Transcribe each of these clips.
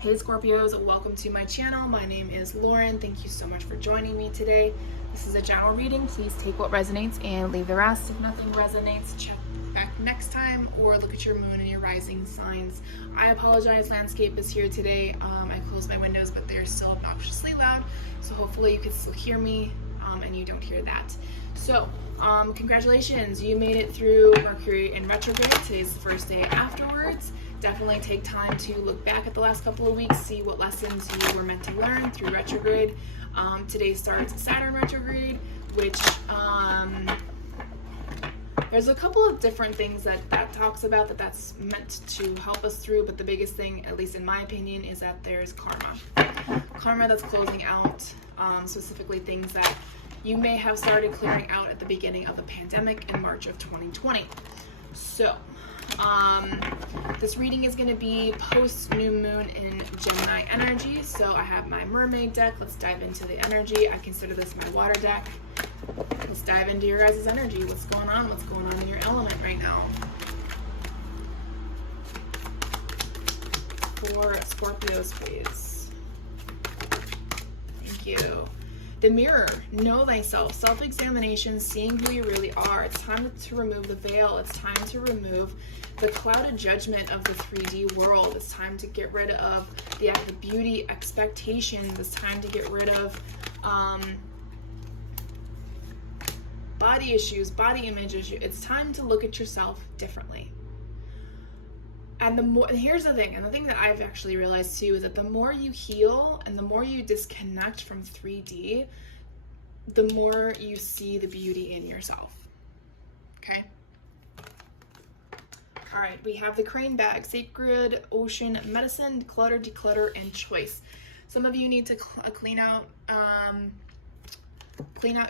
Hey Scorpios, welcome to my channel. My name is Lauren. Thank you so much for joining me today. This is a general reading. Please take what resonates and leave the rest. If nothing resonates, check back next time or look at your moon and your rising signs. I apologize, landscape is here today. I closed my windows, but they're still obnoxiously loud, so hopefully you can still hear me and you don't hear that. So, congratulations, you made it through Mercury in retrograde. Today's the first day afterwards. Definitely take time to look back at the last couple of weeks, see what lessons you were meant to learn through retrograde. Today starts Saturn retrograde, which there's a couple of different things that talks about that's meant to help us through, but the biggest thing, at least in my opinion, is that there's karma. Karma that's closing out, specifically things that you may have started clearing out at the beginning of the pandemic in March of 2020. So, this reading is going to be post new moon in Gemini energy. So I have my mermaid deck. Let's dive into the energy. I consider this my water deck. Let's dive into your guys' energy. What's going on? What's going on in your element right now? For Scorpios, please. Thank you. The mirror, know thyself, self-examination, seeing who you really are. It's time to remove the veil. It's time to remove the clouded judgment of the 3D world. It's time to get rid of the beauty expectations. It's time to get rid of body issues, body image issues. It's time to look at yourself differently. And here's the thing, and the thing that I've actually realized too is that the more you heal and the more you disconnect from 3D, the more you see the beauty in yourself. Okay? All right, we have the crane bag, sacred ocean medicine, declutter, and choice. Some of you need to clean out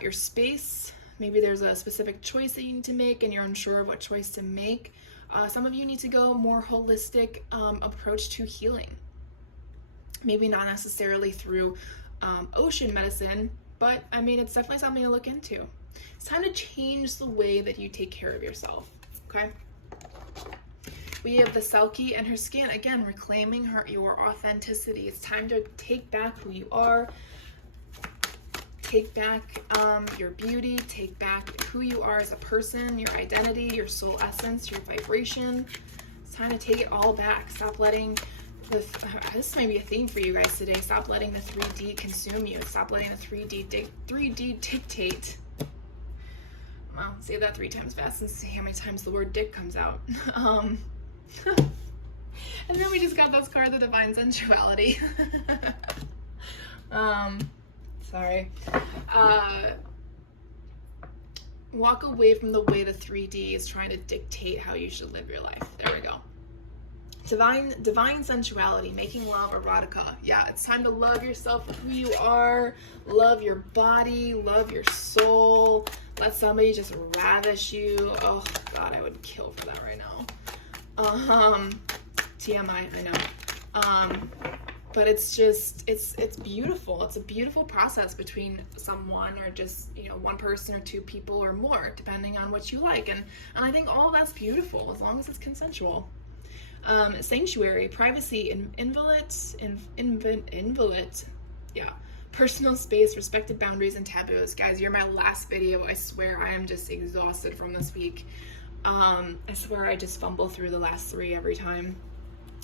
your space. Maybe there's a specific choice that you need to make and you're unsure of what choice to make. Some of you need to go more holistic approach to healing. Maybe not necessarily through ocean medicine, but I mean, it's definitely something to look into. It's time to change the way that you take care of yourself, okay? We have the Selkie and her skin, again, reclaiming your authenticity. It's time to take back who you are, take back your beauty, take back who you are as a person, your identity, your soul essence, your vibration. It's time to take it all back. Stop letting this may be a theme for you guys today. Stop letting the 3D consume you. Stop letting the 3D dictate. Well, say that 3 times fast and see how many times the word dick comes out. And then we just got this card, the Divine Sensuality. Sorry. Walk away from the way the 3D is trying to dictate how you should live your life. There we go. Divine sensuality, making love, erotica. Yeah, it's time to love yourself for who you are, love your body, love your soul. Let somebody just ravish you. Oh God, I would kill for that right now. TMI, I know. But it's just, it's beautiful. It's a beautiful process between someone or just, one person or 2 people or more, depending on what you like. And I think all that's beautiful as long as it's consensual. Sanctuary, privacy, invalid, yeah. Personal space, respected boundaries, and taboos. Guys, you're my last video. I swear I am just exhausted from this week. I swear I just fumble through the last 3 every time.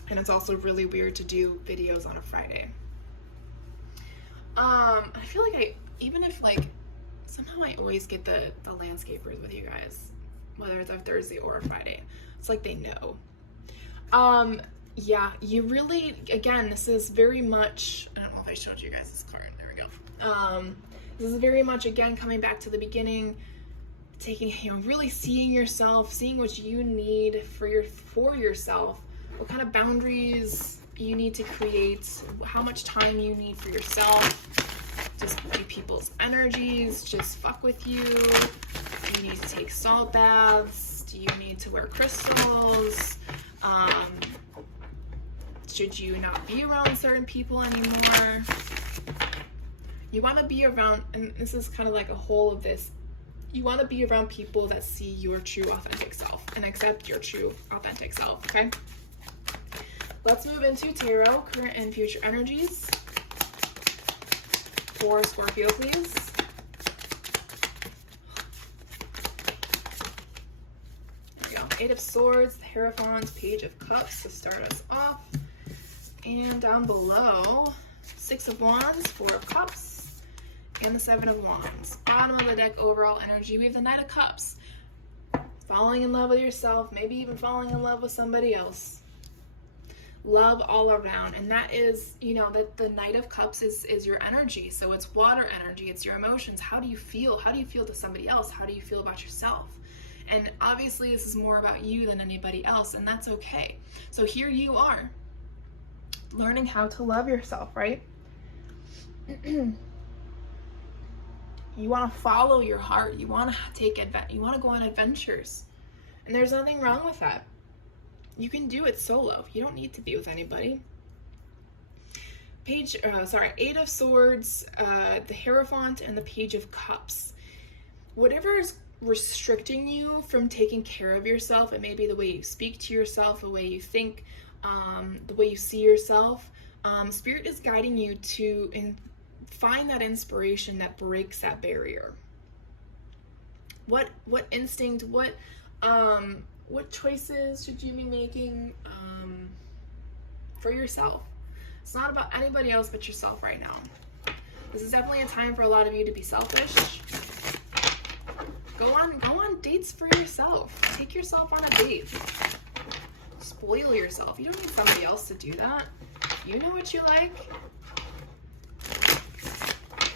And it's also really weird to do videos on a Friday. I feel like even if somehow I always get the landscapers with you guys, whether it's a Thursday or a Friday. It's like they know. Yeah, you really, again, this is very much, I don't know if I showed you guys this card. There we go. This is very much, again, coming back to the beginning, taking, really seeing yourself, seeing what you need for yourself. What kind of boundaries you need to create, how much time you need for yourself. Just be people's energies, just fuck with you. Do you need to take salt baths? Do you need to wear crystals? Should you not be around certain people anymore? You want to be around, and this is kind of like a whole of this, you want to be around people that see your true authentic self and accept your true authentic self, okay? Let's move into tarot, current and future energies for Scorpio, please. There we go. Eight of Swords, the Hierophant, Page of Cups to start us off. And down below, Six of Wands, Four of Cups, and the Seven of Wands. Bottom of the deck, overall energy, we have the Knight of Cups. Falling in love with yourself, maybe even falling in love with somebody else. Love all around, and that is, you know, that the Knight of Cups is your energy. So it's water energy, it's your emotions. How do you feel? How do you feel to somebody else? How do you feel about yourself? And obviously this is more about you than anybody else, and that's okay. So here you are, learning how to love yourself, right? You want to follow your heart. You want to you want to go on adventures, and there's nothing wrong with that. You can do it solo. You don't need to be with anybody. Eight of Swords, the Hierophant, and the Page of Cups. Whatever is restricting you from taking care of yourself, it may be the way you speak to yourself, the way you think, the way you see yourself. Spirit is guiding you to find that inspiration that breaks that barrier. What instinct, what choices should you be making for yourself? It's not about anybody else but yourself right now. This is definitely a time for a lot of you to be selfish. Go on dates for yourself. Take yourself on a date. Spoil yourself. You don't need somebody else to do that. You know what you like.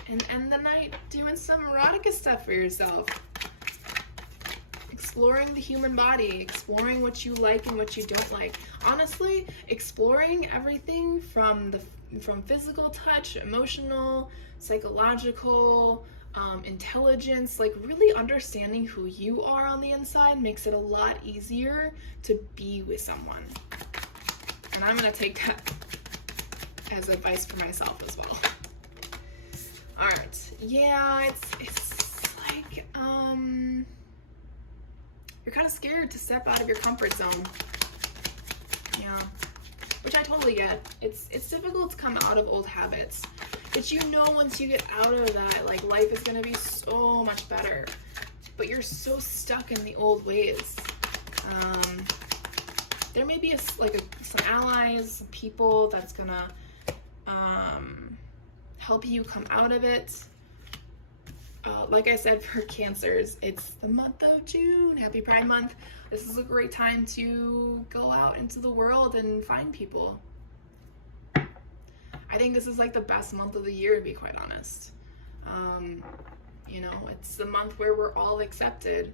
And end the night doing some erotica stuff for yourself. Exploring the human body, exploring what you like and what you don't like. Honestly, exploring everything from physical touch, emotional, psychological, intelligence, like really understanding who you are on the inside makes it a lot easier to be with someone. And I'm gonna take that as advice for myself as well. All right, yeah, it's like, you're kind of scared to step out of your comfort zone. Yeah, which I totally get. It's difficult to come out of old habits, but you know once you get out of that, like life is gonna be so much better. But you're so stuck in the old ways. There may be some allies, some people that's gonna help you come out of it. Like I said, for Cancers, it's the month of June. Happy Pride Month. This is a great time to go out into the world and find people. I think this is like the best month of the year, to be quite honest. You know, it's the month where we're all accepted.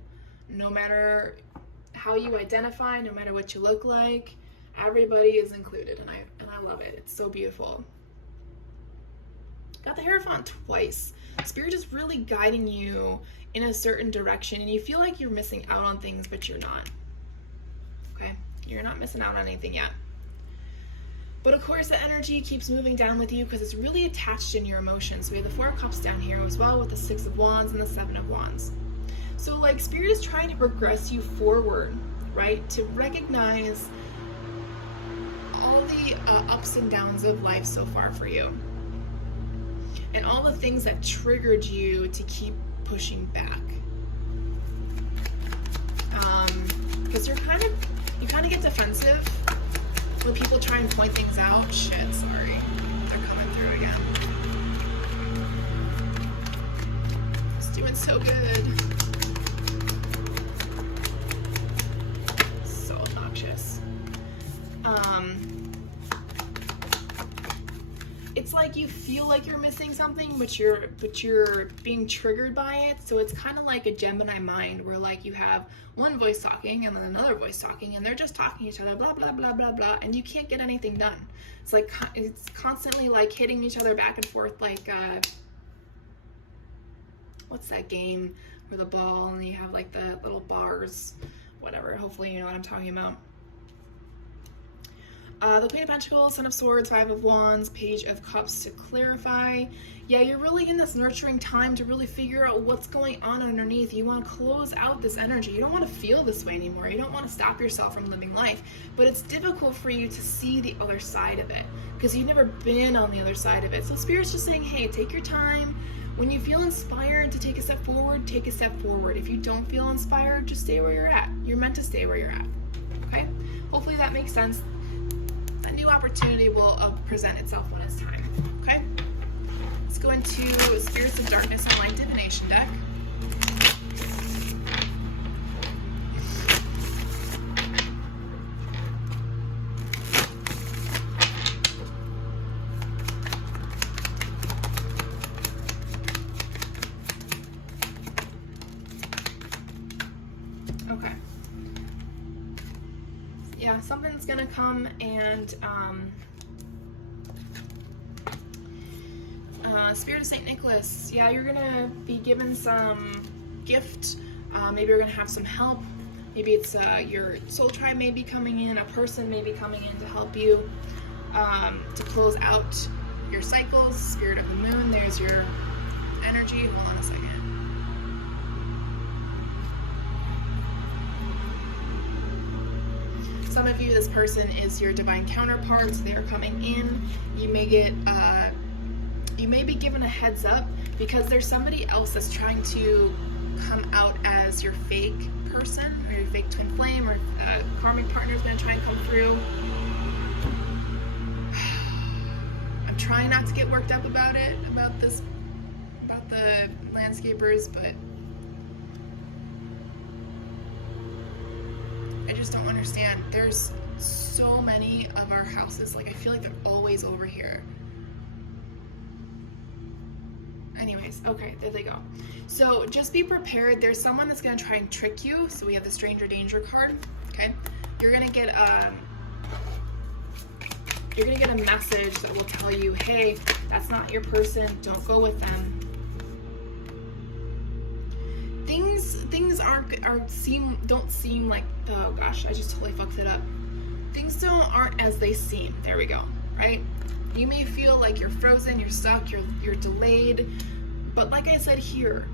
No matter how you identify, no matter what you look like, everybody is included, and I love it. It's so beautiful. Got the Hierophant twice. Spirit is really guiding you in a certain direction, and you feel like you're missing out on things, but you're not. Okay? You're not missing out on anything yet. But of course, the energy keeps moving down with you because it's really attached in your emotions. We have the Four of Cups down here as well with the Six of Wands and the Seven of Wands. So like Spirit is trying to progress you forward, right? To recognize all the ups and downs of life so far for you. And all the things that triggered you to keep pushing back. Because you kind of get defensive when people try and point things out. Shit, sorry. They're coming through again. It's doing so good. So obnoxious. It's like you feel like you're missing something, but you're being triggered by it. So it's kind of like a Gemini mind, where like you have one voice talking and then another voice talking, and they're just talking to each other, blah blah blah blah blah, and you can't get anything done. It's like it's constantly like hitting each other back and forth, like what's that game where the ball and you have like the little bars, whatever. Hopefully you know what I'm talking about. The Queen of Pentacles, Son of Swords, Five of Wands, Page of Cups to clarify. Yeah, you're really in this nurturing time to really figure out what's going on underneath. You want to close out this energy. You don't want to feel this way anymore. You don't want to stop yourself from living life. But it's difficult for you to see the other side of it because you've never been on the other side of it. So Spirit's just saying, hey, take your time. When you feel inspired to take a step forward, take a step forward. If you don't feel inspired, just stay where you're at. You're meant to stay where you're at. Okay? Hopefully that makes sense. A new opportunity will present itself when it's time. Okay? Let's go into Spirits of Darkness and Light Divination deck. Okay. Yeah, something's gonna come and Spirit of St. Nicholas, yeah, you're gonna be given some gift. Maybe you're gonna have some help. Maybe it's your soul tribe may be coming in, a person may be coming in to help you to close out your cycles. Spirit of the Moon, there's your energy. Hold on a second. Some of you, this person is your divine counterpart. They're coming in. You may get, you may be given a heads up because there's somebody else that's trying to come out as your fake person or your fake twin flame, or a karmic partner is going to try and come through. I'm trying not to get worked up about it, about this, about the landscapers, but I just don't understand. There's so many of our houses, like I feel like they're always over here. Anyways, okay, there they go. So just be prepared. There's someone that's gonna try and trick you. So we have the Stranger Danger card, okay? You're gonna get a message that will tell you, hey, that's not your person, don't go with them. Things don't seem like, oh gosh, I just totally fucked it up. Things aren't as they seem. There we go, right? You may feel like you're frozen, you're stuck, you're delayed, but like I said here,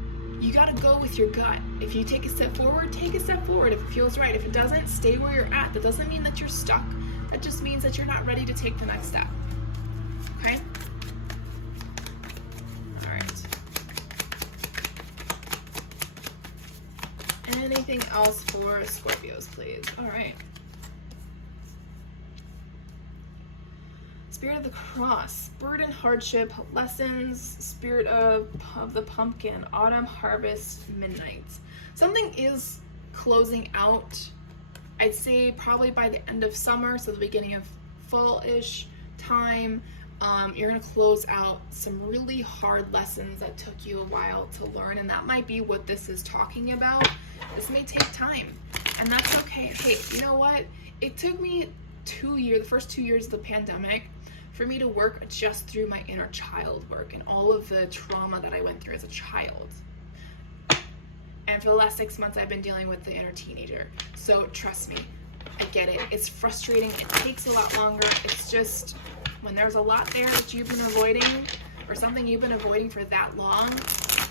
you gotta go with your gut. If you take a step forward, take a step forward if it feels right. If it doesn't, stay where you're at. That doesn't mean that you're stuck. That just means that you're not ready to take the next step. Okay? Anything else for Scorpios, please? All right. Spirit of the Cross, burden, hardship, lessons, Spirit of the Pumpkin, autumn, harvest, midnight. Something is closing out, I'd say probably by the end of summer, so the beginning of fall-ish time. You're going to close out some really hard lessons that took you a while to learn, and that might be what this is talking about. This may take time, and that's okay. Hey, you know what? It took me 2 years, the first 2 years of the pandemic, for me to work just through my inner child work and all of the trauma that I went through as a child. And for the last 6 months, I've been dealing with the inner teenager. So trust me, I get it. It's frustrating. It takes a lot longer. It's just, when there's a lot there that you've been avoiding, or something you've been avoiding for that long,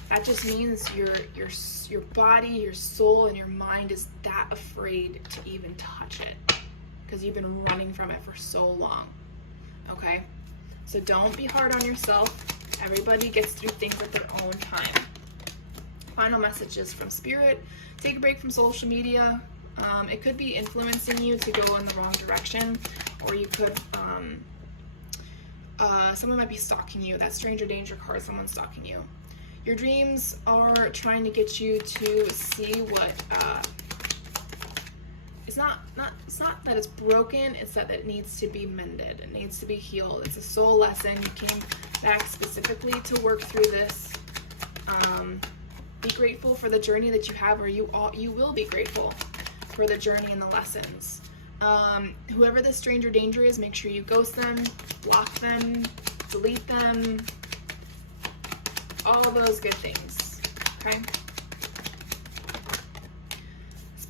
that just means your body, your soul, and your mind is that afraid to even touch it because you've been running from it for so long. Okay? So don't be hard on yourself. Everybody gets through things at their own time. Final messages from Spirit. Take a break from social media. It could be influencing you to go in the wrong direction, or you could, someone might be stalking you. That Stranger Danger card, someone's stalking you. Your dreams are trying to get you to see what, it's not that it's broken, it's that it needs to be mended. It needs to be healed. It's a soul lesson. You came back specifically to work through this. Be grateful for the journey that you have, or you will be grateful for the journey and the lessons. Whoever the Stranger Danger is, make sure you ghost them, block them, delete them, all of those good things, okay?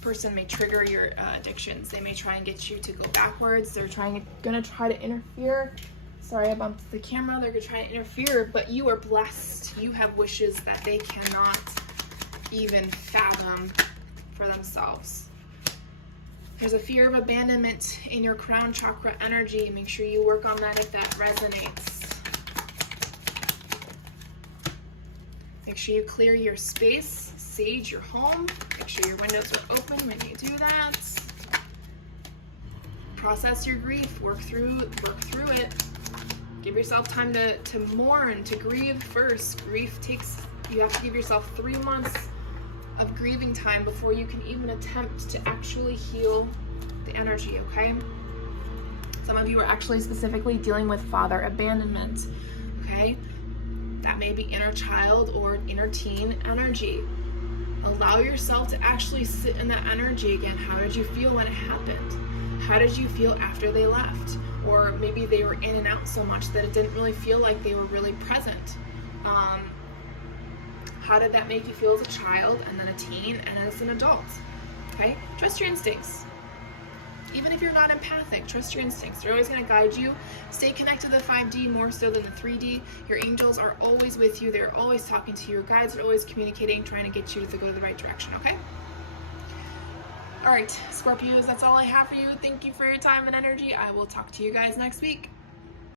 person may trigger your addictions. They may try and get you to go backwards. They're gonna try to interfere. Sorry, I bumped the camera. They're gonna try to interfere, but you are blessed. You have wishes that they cannot even fathom for themselves. There's a fear of abandonment in your crown chakra energy. Make sure you work on that if that resonates. Make sure you clear your space, sage your home. Make sure your windows are open when you do that. Process your grief, work through it. Give yourself time to mourn, to grieve first. You have to give yourself 3 months of grieving time before you can even attempt to actually heal the energy, okay? Some of you are actually specifically dealing with father abandonment, okay? That may be inner child or inner teen energy. Allow yourself to actually sit in that energy again. How did you feel when it happened? How did you feel after they left? Or maybe they were in and out so much that it didn't really feel like they were really present. How did that make you feel as a child, and then a teen, and as an adult? Okay? Trust your instincts. Even if you're not empathic, trust your instincts. They're always going to guide you. Stay connected to the 5D more so than the 3D. Your angels are always with you. They're always talking to you. Your guides are always communicating, trying to get you to go the right direction, okay? All right, Scorpios, that's all I have for you. Thank you for your time and energy. I will talk to you guys next week.